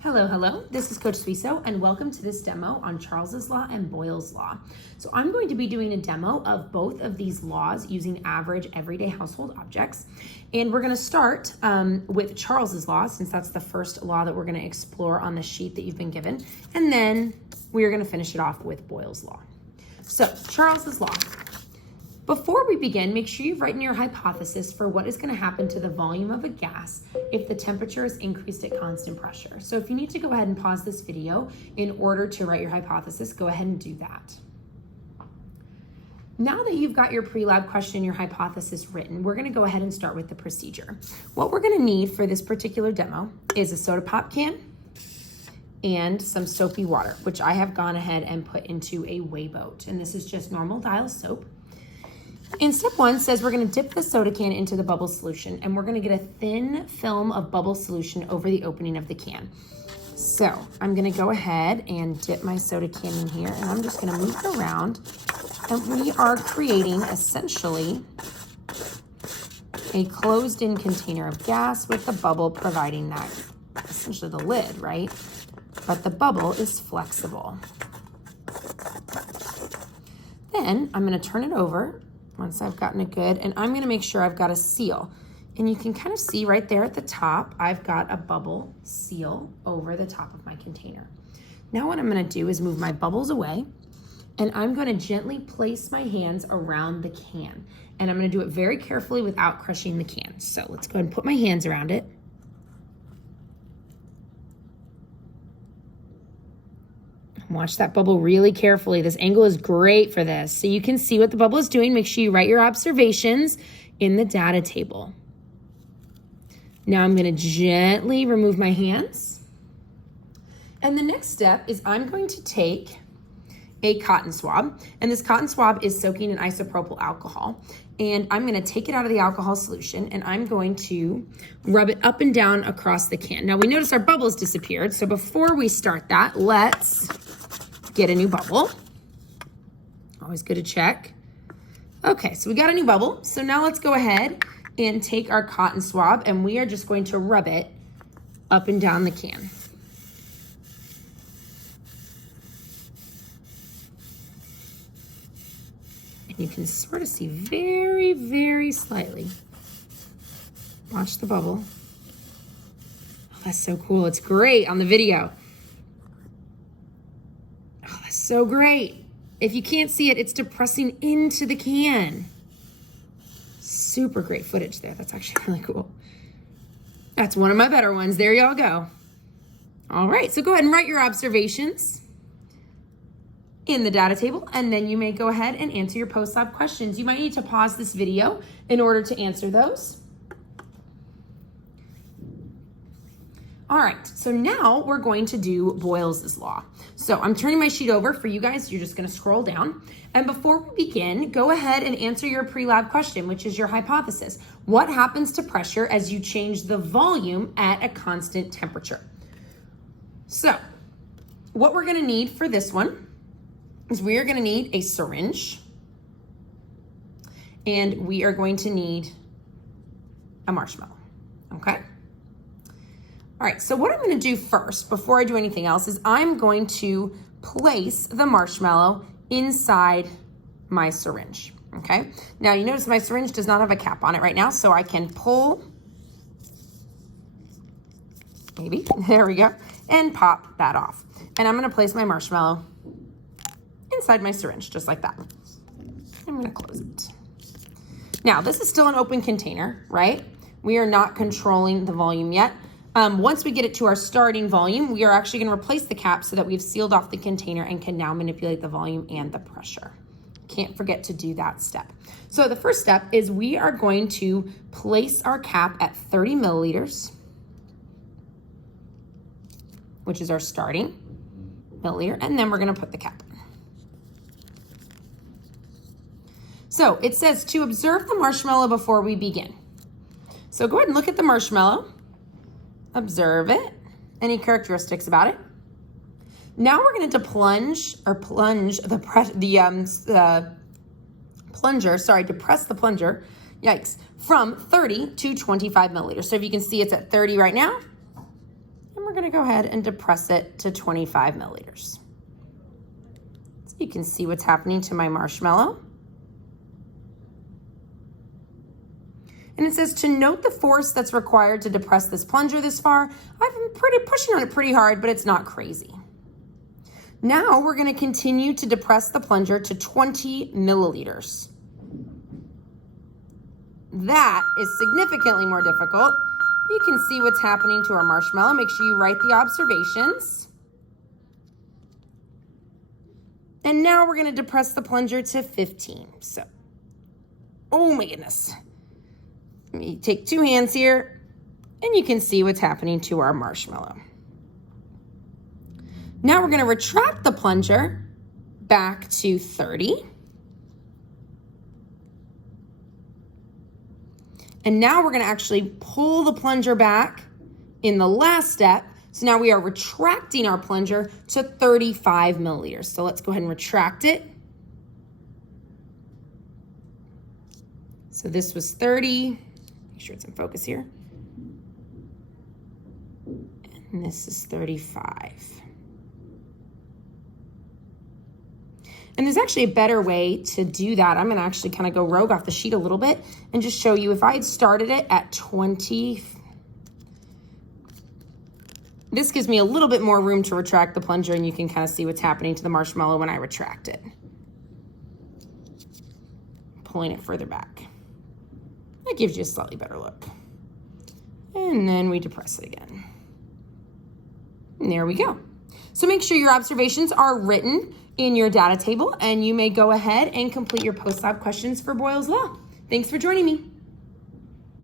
Hello, this is Coach Suiso and welcome to this demo on Charles's Law and Boyle's Law. So I'm going to be doing a demo of both of these laws using average everyday household objects. And we're going to start with Charles's Law, since that's the first law that we're going to explore on the sheet that you've been given. And then we're going to finish it off with Boyle's Law. So Charles's Law. Before we begin, make sure you've written your hypothesis for what is going to happen to the volume of a gas if the temperature is increased at constant pressure. So if you need to go ahead and pause this video in order to write your hypothesis, go ahead and do that. Now that you've got your pre-lab question, your hypothesis written, we're going to go ahead and start with the procedure. What we're going to need for this particular demo is a soda pop can and some soapy water, which I have gone ahead and put into a whey boat. And this is just normal dial soap. In step one says we're going to dip the soda can into the bubble solution, and we're going to get a thin film of bubble solution over the opening of the can. So I'm going to go ahead and dip my soda can in here, and I'm just going to move it around, and we are creating essentially a closed-in container of gas with the bubble providing that, essentially the lid, right? But the bubble is flexible. Then I'm going to turn it over once I've gotten it good, and I'm gonna make sure I've got a seal. And you can kind of see right there at the top, I've got a bubble seal over the top of my container. Now what I'm gonna do is move my bubbles away, and I'm gonna gently place my hands around the can. And I'm gonna do it very carefully without crushing the can. So let's go ahead and put my hands around it. Watch that bubble really carefully. This angle is great for this. So you can see what the bubble is doing. Make sure you write your observations in the data table. Now I'm going to gently remove my hands. And the next step is I'm going to take a cotton swab. And this cotton swab is soaking in isopropyl alcohol. And I'm going to take it out of the alcohol solution, and I'm going to rub it up and down across the can. Now we notice our bubbles disappeared. So before we start that, let's get a new bubble. Always good to check. Okay, so we got a new bubble. So now let's go ahead and take our cotton swab, and we are just going to rub it up and down the can. And you can sort of see very, very slightly. Watch the bubble. Oh, that's so cool. It's great on the video. Oh, that's so great. If you can't see it, it's depressing into the can. Super great footage there. That's actually really cool. That's one of my better ones. There y'all go. All right, so go ahead and write your observations in the data table, and then you may go ahead and answer your post-lab questions. You might need to pause this video in order to answer those. All right, so now we're going to do Boyle's Law. So I'm turning my sheet over for you guys. You're just gonna scroll down. And before we begin, go ahead and answer your pre-lab question, which is your hypothesis. What happens to pressure as you change the volume at a constant temperature? So what we're gonna need for this one is we are gonna need a syringe, and we are going to need a marshmallow, okay? All right, so what I'm gonna do first, before I do anything else, is I'm going to place the marshmallow inside my syringe, okay? Now you notice my syringe does not have a cap on it right now, so I can pull, maybe, there we go, and pop that off. And I'm gonna place my marshmallow inside my syringe, just like that. I'm gonna close it. Now, this is still an open container, right? We are not controlling the volume yet. Once we get it to our starting volume, we are actually gonna replace the cap so that we've sealed off the container and can now manipulate the volume and the pressure. Can't forget to do that step. So the first step is we are going to place our cap at 30 milliliters, which is our starting milliliter, and then we're gonna put the cap on. So it says to observe the marshmallow before we begin. So go ahead and look at the marshmallow. Observe it. Any characteristics about it? Now we're going to depress the plunger, yikes, from 30 to 25 milliliters. So if you can see, it's at 30 right now, and we're gonna go ahead and depress it to 25 milliliters. So you can see what's happening to my marshmallow. And it says to note the force that's required to depress this plunger this far. I've been pushing on it pretty hard, but it's not crazy. Now we're gonna continue to depress the plunger to 20 milliliters. That is significantly more difficult. You can see what's happening to our marshmallow. Make sure you write the observations. And now we're gonna depress the plunger to 15. So, oh my goodness. Let me take two hands here and you can see what's happening to our marshmallow. Now we're gonna retract the plunger back to 30. And now we're gonna actually pull the plunger back in the last step. So now we are retracting our plunger to 35 milliliters. So let's go ahead and retract it. So this was 30. Make sure it's in focus here. And this is 35. And there's actually a better way to do that. I'm gonna actually kind of go rogue off the sheet a little bit and just show you if I had started it at 20, this gives me a little bit more room to retract the plunger and you can kind of see what's happening to the marshmallow when I retract it. Pulling it further back. That gives you a slightly better look. And then we depress it again. And there we go. So make sure your observations are written in your data table and you may go ahead and complete your post-lab questions for Boyle's Law. Thanks for joining me.